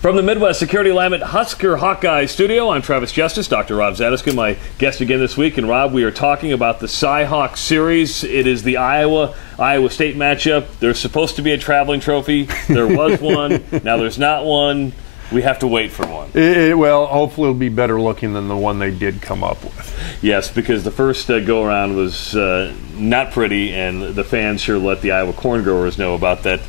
From the Midwest Security Alignment Husker Hawkeye Studio, I'm Travis Justice, Dr. Rob Zadiska, my guest again this week. And Rob, we are talking about the Cy-Hawk series. It is the Iowa State matchup. There's supposed to be a traveling trophy. There was one. Now there's not one. We have to wait for one. Well, hopefully it'll be better looking than the one they did come up with. Yes, because the first go-around was not pretty, and the fans sure let the Iowa corn growers know about that.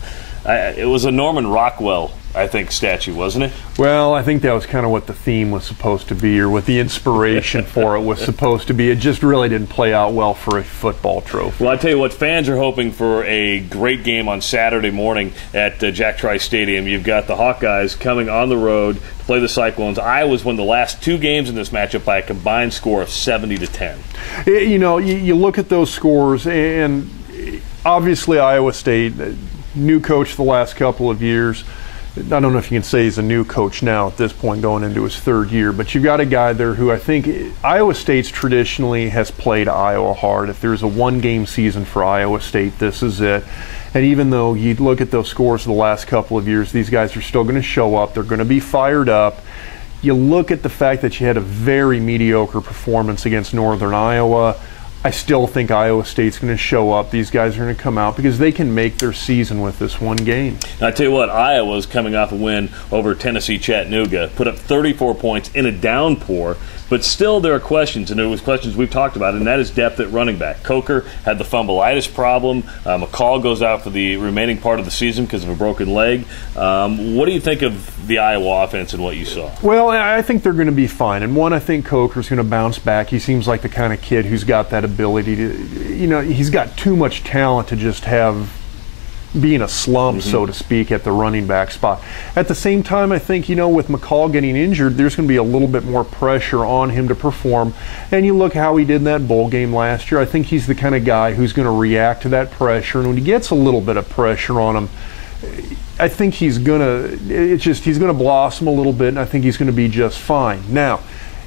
It was a Norman Rockwell, I think, statue, wasn't it? Well, I think that was kind of what the theme was supposed to be, or what the inspiration for it was supposed to be. It just really didn't play out well for a football trophy. Well, I tell you what, fans are hoping for a great game on Saturday morning at Jack Trice Stadium. You've got the Hawkeyes coming on the road to play the Cyclones. Iowa's won the last two games in this matchup by a combined score of 70-10. You know, you look at those scores, and obviously Iowa State, new coach the last couple of years. I don't know if you can say he's a new coach now at this point going into his third year, but you've got a guy there who I think Iowa State's traditionally has played Iowa hard. If there's a one-game season for Iowa State, this is it. And even though you look at those scores the last couple of years, these guys are still going to show up. They're going to be fired up. You look at the fact that you had a very mediocre performance against Northern Iowa. I still think Iowa State's going to show up. These guys are going to come out because they can make their season with this one game. And I tell you what, Iowa's coming off a win over Tennessee Chattanooga, put up 34 points in a downpour, but still there are questions, and there was questions we've talked about, and that is depth at running back. Coker had the fumbleitis problem. McCall goes out for the remaining part of the season because of a broken leg. What do you think of the Iowa offense and what you saw? Well, I think they're going to be fine. And one, I think Coker's going to bounce back. He seems like the kind of kid who's got that ability to, you know, he's got too much talent to just be in a slump, so to speak, at the running back spot. At the same time, I think, you know, with McCall getting injured, there's going to be a little bit more pressure on him to perform. And you look how he did in that bowl game last year. I think he's the kind of guy who's going to react to that pressure. And when he gets a little bit of pressure on him, I think he's going to blossom a little bit, and I think he's going to be just fine. Now,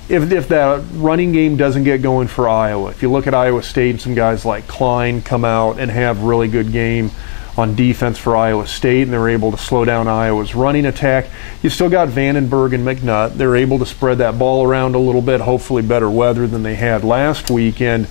if that running game doesn't get going for Iowa, if you look at Iowa State and some guys like Klein come out and have really good game on defense for Iowa State, and they're able to slow down Iowa's running attack. You still got Vandenberg and McNutt. They're able to spread that ball around a little bit, hopefully better weather than they had last weekend.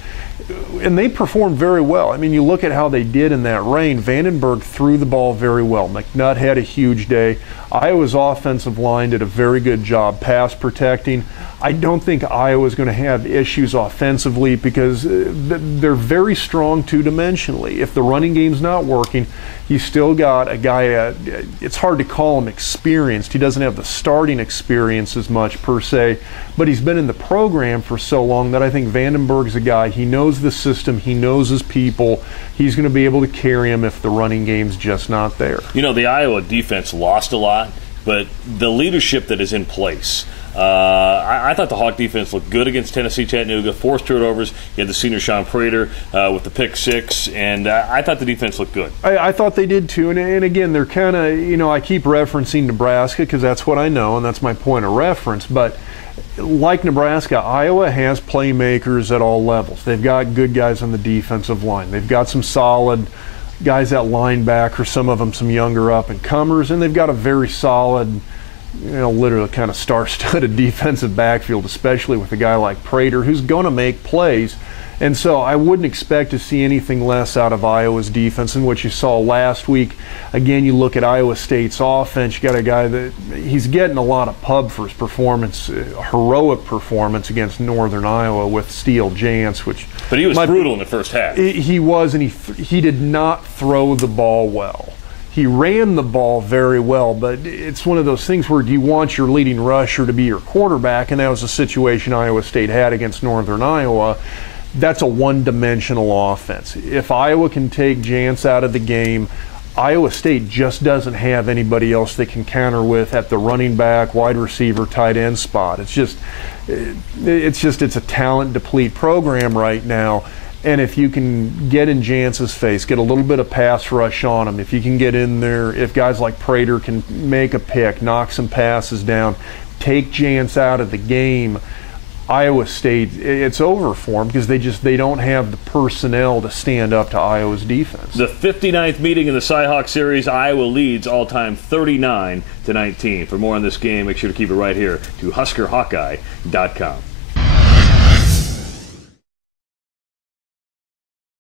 And they performed very well. I mean, you look at how they did in that rain. Vandenberg threw the ball very well. McNutt had a huge day. Iowa's offensive line did a very good job pass protecting. I don't think Iowa's going to have issues offensively because they're very strong two-dimensionally. If the running game's not working, you still got a guy, it's hard to call him experienced. He doesn't have the starting experience as much per se, but he's been in the program for so long that I think Vandenberg's a guy, he knows the system, he knows his people, he's going to be able to carry him if the running game's just not there. You know, the Iowa defense lost a lot, but the leadership that is in place, I thought the Hawk defense looked good against Tennessee Chattanooga, forced turnovers. You had the senior Sean Prater with the pick six, and I thought the defense looked good. I thought they did too, and again, they're kind of, you know, I keep referencing Nebraska because that's what I know, and that's my point of reference, but like Nebraska, Iowa has playmakers at all levels. They've got good guys on the defensive line. They've got some solid guys at linebacker, some of them some younger up-and-comers, and they've got a very solid, you know, literally kind of star-studded defensive backfield, especially with a guy like Prater, who's going to make plays. And so I wouldn't expect to see anything less out of Iowa's defense than what you saw last week. Again, you look at Iowa State's offense, you got a guy that he's getting a lot of pub for his performance, heroic performance against Northern Iowa with Steele Jance, which... But he was brutal in the first half. He was, and he did not throw the ball well. He ran the ball very well, but it's one of those things where you want your leading rusher to be your quarterback, and that was a situation Iowa State had against Northern Iowa. That's a one-dimensional offense. If Iowa can take Jance out of the game, Iowa State just doesn't have anybody else they can counter with at the running back, wide receiver, tight end spot. It's a talent deplete program right now. And if you can get in Jance's face, get a little bit of pass rush on him, if you can get in there, if guys like Prater can make a pick, knock some passes down, take Jance out of the game, Iowa State, it's over for them because they don't have the personnel to stand up to Iowa's defense. The 59th meeting in the Cy-Hawk series, Iowa leads all-time 39-19. For more on this game, make sure to keep it right here to HuskerHawkeye.com.